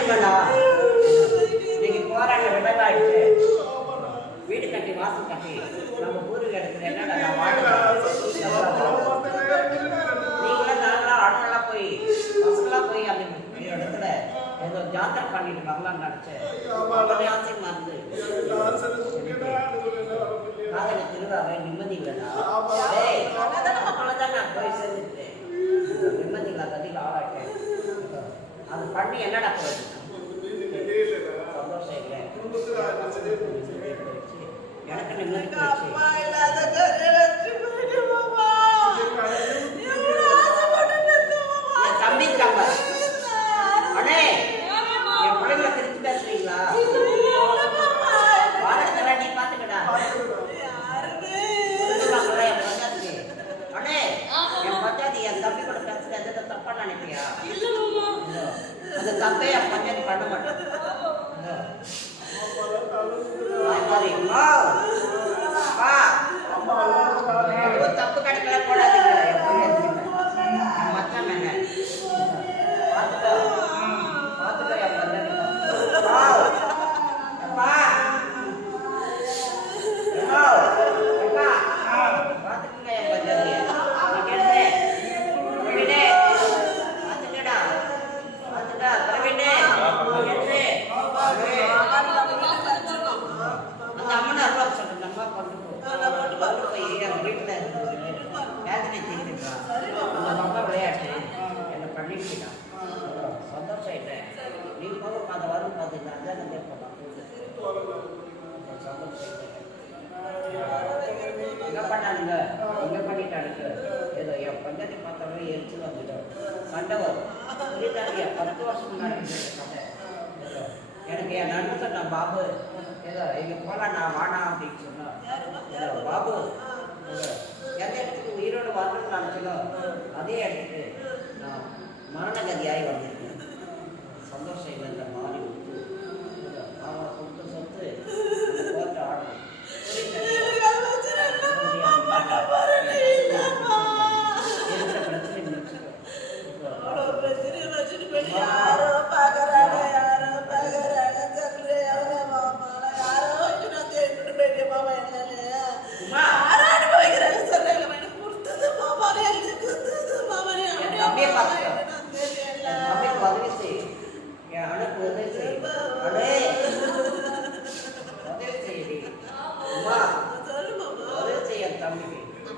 வேண்டா. இன்னைக்கு போராட்ட விளைவாயிடுச்சு வீடு கட்டி வாசல் கட்டி நம்ம ஊருக்கு இடத்துல என்னடா நான் நீங்களும் நாங்களாம் ஆட்டெல்லாம் போய் பசங்களாம் போய் அந்த இடத்துல ஏதோ ஜாத்திரை பண்ணிட்டு வரலாம்னு நினைச்சேன். அவனே ஆசை மறந்து காதல திருவாவை நிம்மதி இல்லைனா டேய் அப்பளதான் நான் போய் சேர்ந்துட்டேன் நிம்மதி இல்லாத அதில் ஆளாட்டேன் அது பண்ணி என்னடா இல்லை. எனக்கு நிம்மதி போயிடுச்சு அப்பா இல்லாத கதையை வச்சு போயிட்டு மாமா. எவ்வளவு ஆசைப்பட்டு மாமா. என் தம்பி இருக்காங்க அண்ணே என் பிள்ளைங்களை திருப்பி பேசுறீங்களா வாரத்தை நீ பாத்துக்கடா யாருமே சொல்லுவாங்களா என் பஞ்சாயத்துக்கு அண்ணே என் பஞ்சாயத்து என் தம்பி கூட பேசுறது எந்த தப்பா நினைப்பியா இதோ, அந்த தப்பே என் பஞ்சாயத்து பண்ண மாட்டேன் இதோ. வாய் பாரு, அம்மா. அப்பா. எதுவும் தப்பு கணக்குல போடாதீங்க என் பஞ்சாயத்துக்கு. என் மச்சான் மேல. பார்த்துக்கோ. பார்த்துக்கோ என் பஞ்சாயத்து. அப்பா. அப்பா. அப்பா. அப்பா. பார்த்துக்கோங்க என் பஞ்சாயத்து. நான் கேட்டேன். பிரவீனே. பார்த்துக்கடா. பார்த்துக்கடா. பிரவீனே. நான் கேட்டேன். பிரவீன். அந்த அம்மனை அருவா சொல்றேன் அம்மா கொண்டு போ கொண்டு போய் என் வீட்டுல வேதனை தீர்த்துட்டா அந்த அம்மா விளையாட்டு என்னை பண்ணிக்கிட்டான் சந்தோஷம் ஆயிட்டேன் நீ போக அந்த வரும் பார்த்து சந்தோஷம் பண்ணானுங்க? இங்க பண்ணிட்டானுங்க? ஏதோ என் பஞ்சாயத்து பார்த்தாலும் எரிச்சு வந்துட்டோம். சண்டை வரும். புரியுதாங்க பத்து வருஷம் முன்னாடி சண்டை. எனக்கு என் நண்பன் சொன்னான் பாபு ஏதோ இங்க போலாம் நான் வாடா அப்படின்னு சொன்னான். ஏதோ பாபு எந்த இடத்துக்கு உயிரோடு வரணும்னு நினச்சலோ அதே இடத்துக்கு.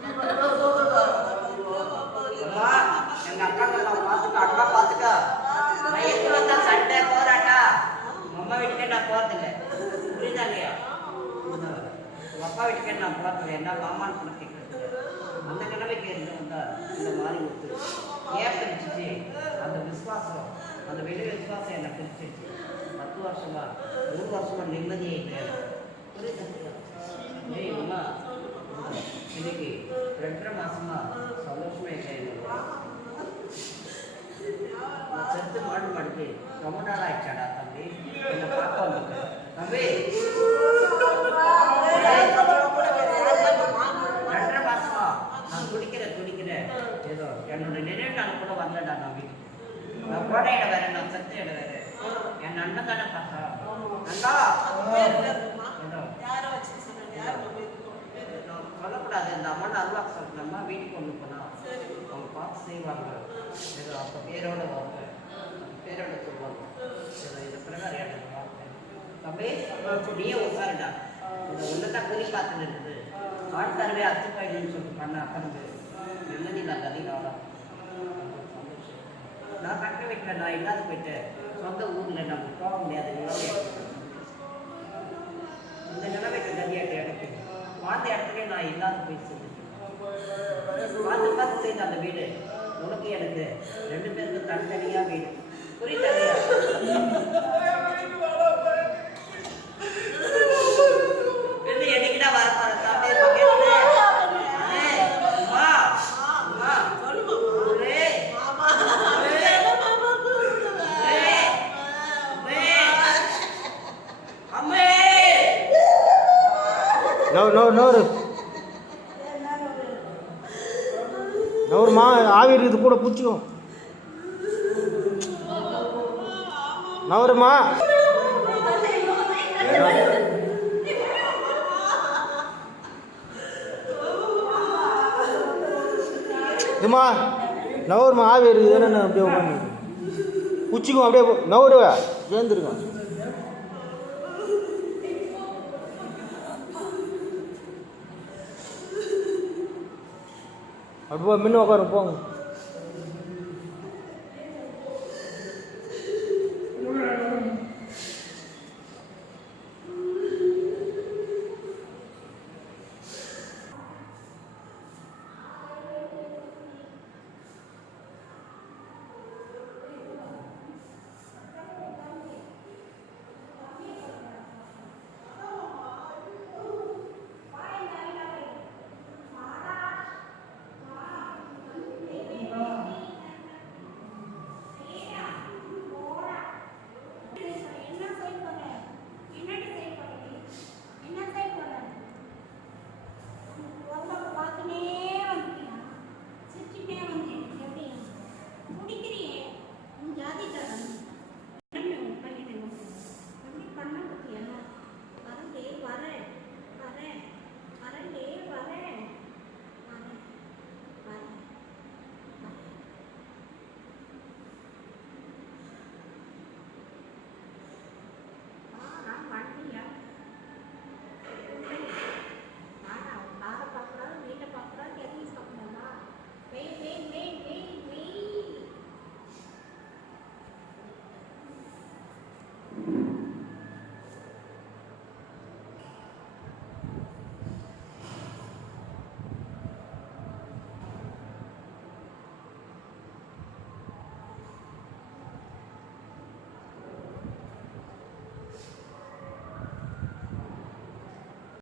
தம்பிக்கு அம்மா எங்க அக்காங்கெல்லாம் அக்கா பார்த்துக்கோ. நான் வந்தா சண்டை போராட்டா? அம்மா வீட்டுக்கே நான் போறதில்லை. புரியுதா இல்லையா? உங்க அப்பா வீட்டுக்கே நான் போறதில்லை. என்ன மாமான்னு கூட கேட்கறது அந்த நிலைமைக்கு இருந்து வந்தா இந்த மாதிரி விட்டு ஏன் பிரிச்சுச்சு அந்த விசுவாசம் அந்த வெளி விசுவாசம் என்னை பிரிச்சிருச்சு. பத்து வருஷமா மூணு வருஷமா நிம்மதியே இல்லை புரியுதா இல்லையா? ஏய் அம்மா இன்னைக்கு ரெண்டரை மாசமா சந்தோஷமே இல்லை எனக்கு. நான் படுத்து ரொம்ப நாள் ஆயிடுச்சாடா தம்பி? என்னை பார்க்க தம்பி! நான் துடிக்கிறேன் துடிக்கிறேன். ஏதோ என்னோட நினைவு நாள் கூட வரலடா தம்பி நான் போன இடம் வேற நான் இடம் வேற. என் அண்ணன் தானே பார்த்தா அண்ணா! சொல்லக்கூடாது. இந்த அம்மா அருவா சொல்றேன் வீட்டுக்கு கொண்டு போனா அவங்க பார்த்து செய்வாங்க. ஏதோ அப்போ பேரோட வரும் பேரோட சொல்லுவாங்க ஏதோ இந்த பிரகாரம் எனக்கு வாங்க தம்பி நீயே உட்காருடா இந்த ஒன்று தான் குறி பார்த்துன்னு இருக்குது. ஆள் தரவே அத்து பயிலுன்னு சொல்லிட்டு பண்ண அக்கறந்து நிம்மதி நான் கதி நான் தக்க வீட்டில் நான் இல்லாத போயிட்டேன். சொந்த ஊரில் நம்ம போக முடியாது. நிலைமை இந்த நிலைமைக்கு கதியாட்டு எனக்கு. வாழ்ந்த இடத்துலயே நான் இல்லாத போய் செஞ்சுட்டேன் பார்த்து பார்த்து செய்த அந்த வீடு உனக்கு எனக்கு. ரெண்டு பேருக்கு தனித்தனியாக வீடு. புரியுதா நோரு நோரு. நோரு நோருமா ஆவி கூட பிடிச்சிக்கும் நவருமா இதுமா நவருமா ஆவி இருக்குது என்ன அப்படியே உட்காந்து உச்சிக்கும் அப்படியே போ- நவருவ சேர்ந்துருங்க Ano ba, minokar pong?